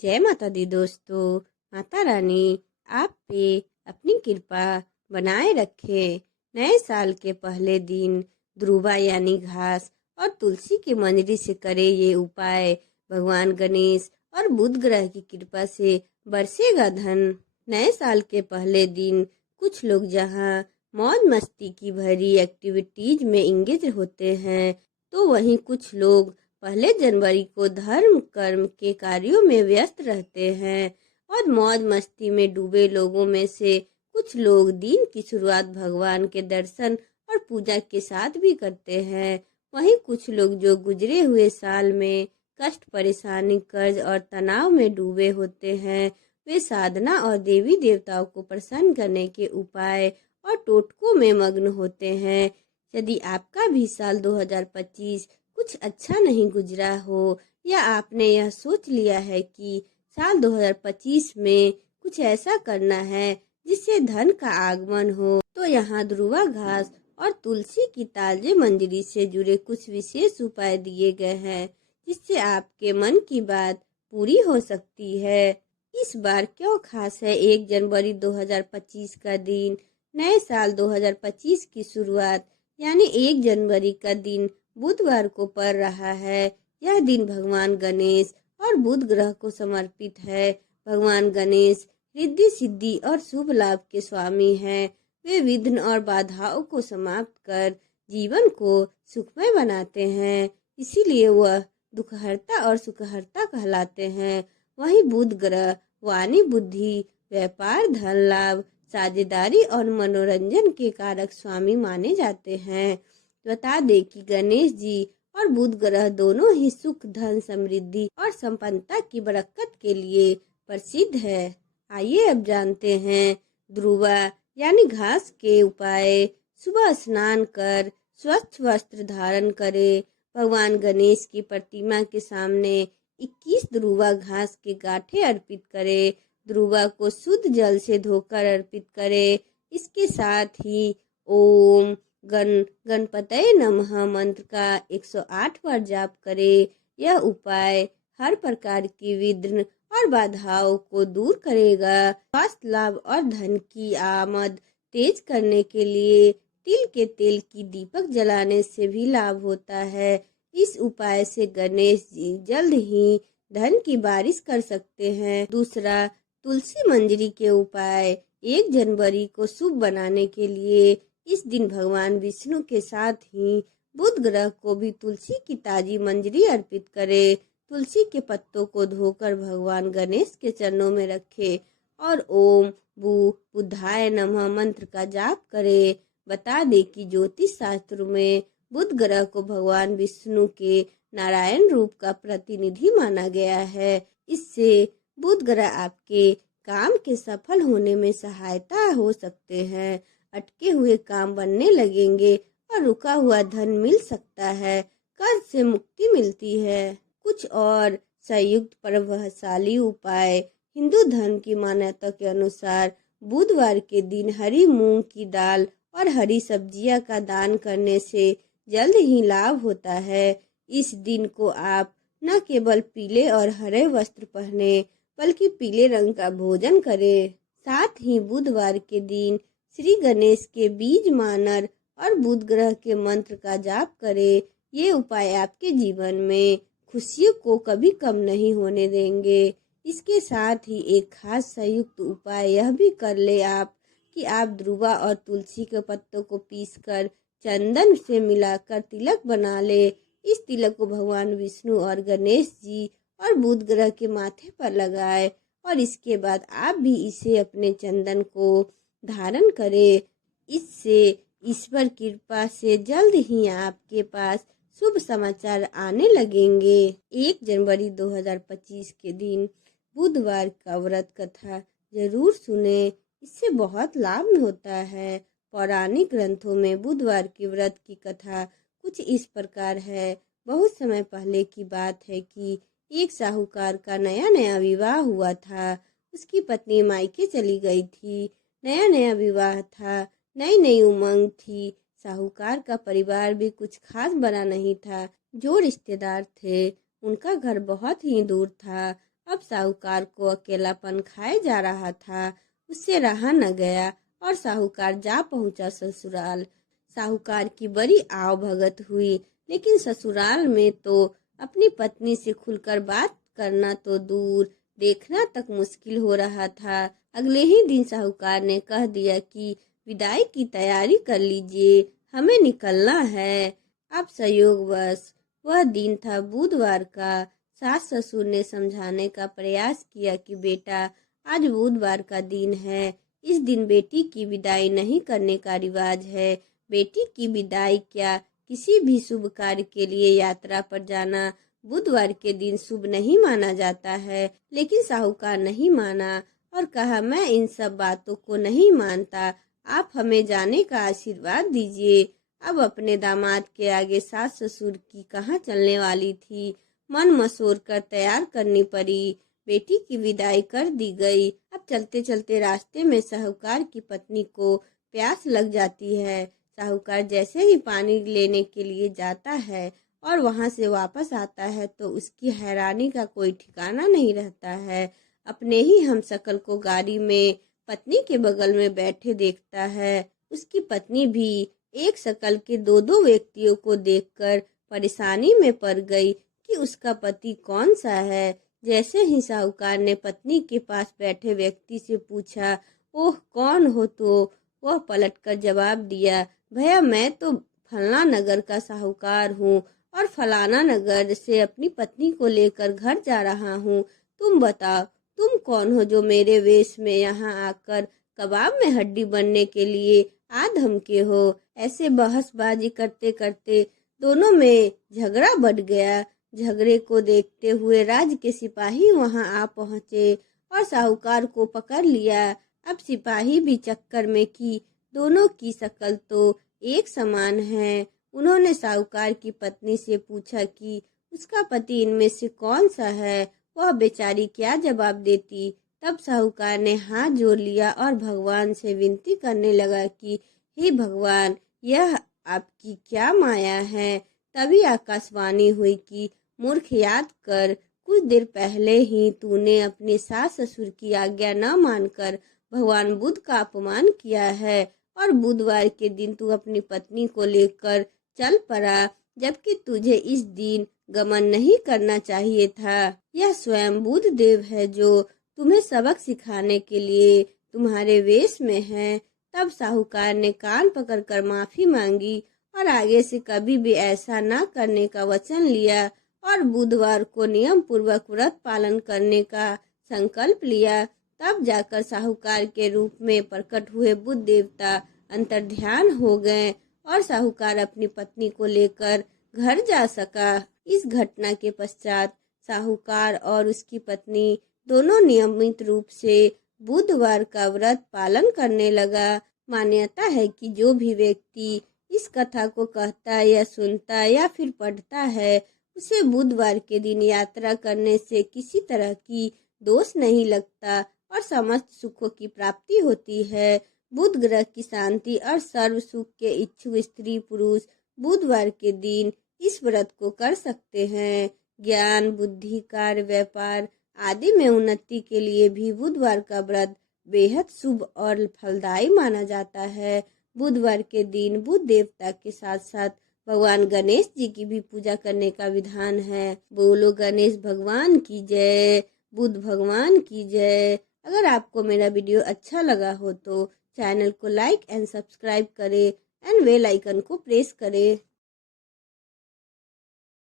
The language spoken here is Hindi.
जय माता दी दोस्तों। माता रानी आप पे अपनी कृपा बनाए रखे। नए साल के पहले दिन ध्रुवा यानी घास और तुलसी की मंजरी से करे ये उपाय, भगवान गणेश और बुध ग्रह की कृपा से बरसेगा धन। नए साल के पहले दिन कुछ लोग जहाँ मौज मस्ती की भरी एक्टिविटीज में इंगेज होते हैं, तो वहीं कुछ लोग 1 जनवरी को धर्म कर्म के कार्यों में व्यस्त रहते हैं। और मौज मस्ती में डूबे लोगों में से कुछ लोग दिन की शुरुआत भगवान के दर्शन और पूजा के साथ भी करते हैं। वहीं कुछ लोग जो गुजरे हुए साल में कष्ट, परेशानी, कर्ज और तनाव में डूबे होते हैं, वे साधना और देवी देवताओं को प्रसन्न करने के उपाय और टोटकों में मग्न होते हैं। यदि आपका भी साल 2025 कुछ अच्छा नहीं गुजरा हो, या आपने यह सोच लिया है कि साल 2025 में कुछ ऐसा करना है जिससे धन का आगमन हो, तो यहाँ ध्रुवा घास और तुलसी की ताजे मंजरी से जुड़े कुछ विशेष उपाय दिए गए हैं, जिससे आपके मन की बात पूरी हो सकती है। इस बार क्यों खास है 1 जनवरी 2025 का दिन? नए साल 2025 की शुरुआत यानी 1 जनवरी का दिन बुधवार को पड़ रहा है। यह दिन भगवान गणेश और बुध ग्रह को समर्पित है। भगवान गणेश रिद्धि सिद्धि और शुभ लाभ के स्वामी हैं। वे विघ्न और बाधाओं को समाप्त कर जीवन को सुखमय बनाते हैं, इसीलिए वह दुखहर्ता और सुखहर्ता कहलाते हैं। वहीं बुध ग्रह वाणी, बुद्धि, व्यापार, धन लाभ, साझेदारी और मनोरंजन के कारक स्वामी माने जाते हैं। बता दे कि गणेश जी और बुध ग्रह दोनों ही सुख, धन, समृद्धि और संपन्नता की बरकत के लिए प्रसिद्ध है। आइए अब जानते हैं ध्रुवा यानी घास के उपाय। सुबह स्नान कर स्वच्छ वस्त्र धारण करे, भगवान गणेश की प्रतिमा के सामने 21 ध्रुवा घास के गांठे अर्पित करे। ध्रुवा को शुद्ध जल से धोकर अर्पित करे। इसके साथ ही ओम गणपतये नमः मंत्र का 108 बार जाप करे। यह उपाय हर प्रकार की विघ्न और बाधाओं को दूर करेगा। स्वास्थ्य लाभ और धन की आमद तेज करने के लिए तिल के तेल की दीपक जलाने से भी लाभ होता है। इस उपाय से गणेश जी जल्द ही धन की बारिश कर सकते हैं। दूसरा, तुलसी मंजरी के उपाय। 1 जनवरी को शुभ बनाने के लिए इस दिन भगवान विष्णु के साथ ही बुध ग्रह को भी तुलसी की ताजी मंजरी अर्पित करे। तुलसी के पत्तों को धोकर भगवान गणेश के चरणों में रखे और ओम बुधाय नमः मंत्र का जाप करे। बता दे कि ज्योतिष शास्त्र में बुध ग्रह को भगवान विष्णु के नारायण रूप का प्रतिनिधि माना गया है। इससे बुध ग्रह आपके काम के सफल होने में सहायता हो सकते हैं। अटके हुए काम बनने लगेंगे और रुका हुआ धन मिल सकता है। कर्ज से मुक्ति मिलती है। कुछ और संयुक्त प्रभावशाली उपाय। हिंदू धर्म की मान्यता के अनुसार बुधवार के दिन हरी मूंग की दाल और हरी सब्जियां का दान करने से जल्द ही लाभ होता है। इस दिन को आप न केवल पीले और हरे वस्त्र पहने, बल्कि पीले रंग का भोजन करें। साथ ही बुधवार के दिन श्री गणेश के बीज मानर और बुध ग्रह के मंत्र का जाप करें। ये उपाय आपके जीवन में खुशियों को कभी कम नहीं होने देंगे। इसके साथ ही एक खास संयुक्त उपाय यह भी कर ले आप कि आप ध्रुवा और तुलसी के पत्तों को पीसकर चंदन से मिलाकर तिलक बना ले। इस तिलक को भगवान विष्णु और गणेश जी और बुध ग्रह के माथे पर लगाए और इसके बाद आप भी इसे अपने चंदन को धारण करें। इससे ईश्वर कृपा से जल्द ही आपके पास शुभ समाचार आने लगेंगे। 1 जनवरी 2025 के दिन बुधवार का व्रत कथा जरूर सुने, इससे बहुत लाभ होता है। पौराणिक ग्रंथों में बुधवार के व्रत की कथा कुछ इस प्रकार है। बहुत समय पहले की बात है कि एक साहूकार का नया नया विवाह हुआ था। उसकी पत्नी मायके चली गई थी। नया नया विवाह था, नई नई उमंग थी। साहूकार का परिवार भी कुछ खास बड़ा नहीं था। जो रिश्तेदार थे उनका घर बहुत ही दूर था अब साहूकार को अकेलापन खाए जा रहा था। उससे रहा न गया और साहूकार जा पहुंचा ससुराल। साहूकार की बड़ी आव भगत हुई, लेकिन ससुराल में तो अपनी पत्नी से खुलकर बात करना तो दूर, देखना तक मुश्किल हो रहा था। अगले ही दिन साहूकार ने कह दिया कि विदाई की तैयारी कर लीजिए, हमें निकलना है। अब संयोगवश वह दिन था बुधवार का। सास ससुर ने समझाने का प्रयास किया कि बेटा, आज बुधवार का दिन है, इस दिन बेटी की विदाई नहीं करने का रिवाज है। बेटी की विदाई क्या, किसी भी शुभ कार्य के लिए यात्रा पर जाना बुधवार के दिन शुभ नहीं माना जाता है। लेकिन साहूकार नहीं माना और कहा, मैं इन सब बातों को नहीं मानता, आप हमें जाने का आशीर्वाद दीजिए। अब अपने दामाद के आगे सास ससुर की कहाँ चलने वाली थी। मन मसोर कर तैयार करनी पड़ी। बेटी की विदाई कर दी गई। अब चलते चलते रास्ते में साहूकार की पत्नी को प्यास लग जाती है। साहूकार जैसे ही पानी लेने के लिए जाता है और वहां से वापस आता है तो उसकी हैरानी का कोई ठिकाना नहीं रहता है। अपने ही हमशक्ल को गाड़ी में पत्नी के बगल में बैठे देखता है। उसकी पत्नी भी एक शकल के दो दो व्यक्तियों को देखकर परेशानी में पड़ गई कि उसका पति कौन सा है। जैसे ही साहूकार ने पत्नी के पास बैठे व्यक्ति से पूछा, ओह कौन हो, तो वह पलटकर जवाब दिया, भैया मैं तो फलाना नगर का साहूकार हूँ और फलाना नगर से अपनी पत्नी को लेकर घर जा रहा हूँ। तुम बताओ, तुम कौन हो जो मेरे वेश में यहाँ आकर कबाब में हड्डी बनने के लिए आ धमके हो। ऐसे बहसबाजी करते करते दोनों में झगड़ा बढ़ गया। झगड़े को देखते हुए राज के सिपाही वहां आ पहुंचे और साहूकार को पकड़ लिया। अब सिपाही भी चक्कर में कि दोनों की शक्ल तो एक समान है। उन्होंने साहूकार की पत्नी से पूछा कि उसका पति इनमें से कौन सा है। वह बेचारी क्या जवाब देती। तब साहूकार ने हाथ जोड़ लिया और भगवान से विनती करने लगा कि हे भगवान, यह आपकी क्या माया है। तभी आकाशवाणी हुई कि मूर्ख, याद कर, कुछ देर पहले ही तूने अपने सास ससुर की आज्ञा न मानकर भगवान बुद्ध का अपमान किया है और बुधवार के दिन तू अपनी पत्नी को लेकर चल पड़ा, जबकि तुझे इस दिन गमन नहीं करना चाहिए था। यह स्वयं बुद्ध देव है जो तुम्हें सबक सिखाने के लिए तुम्हारे वेश में है। तब साहूकार ने कान पकड़कर माफी मांगी और आगे से कभी भी ऐसा न करने का वचन लिया और बुधवार को नियम पूर्वक व्रत पालन करने का संकल्प लिया। तब जाकर साहूकार के रूप में प्रकट हुए बुद्ध देवता अंतर्ध्यान हो गए और साहूकार अपनी पत्नी को लेकर घर जा सका। इस घटना के पश्चात साहूकार और उसकी पत्नी दोनों नियमित रूप से बुधवार का व्रत पालन करने लगा। मान्यता है कि जो भी व्यक्ति इस कथा को कहता या सुनता या फिर पढ़ता है, उसे बुधवार के दिन यात्रा करने से किसी तरह की दोष नहीं लगता और समस्त सुखों की प्राप्ति होती है। बुध ग्रह की शांति और सर्व सुख के इच्छुक स्त्री पुरुष बुधवार के दिन इस व्रत को कर सकते हैं। ज्ञान, बुद्धि, कार्य, व्यापार आदि में उन्नति के लिए भी बुधवार का व्रत बेहद शुभ और फलदायी माना जाता है। बुधवार के दिन बुध देवता के साथ साथ भगवान गणेश जी की भी पूजा करने का विधान है। बोलो गणेश भगवान की जय, बुध भगवान की जय। अगर आपको मेरा वीडियो अच्छा लगा हो तो चैनल को लाइक एंड सब्सक्राइब करें एंड बेल आइकन को प्रेस करें।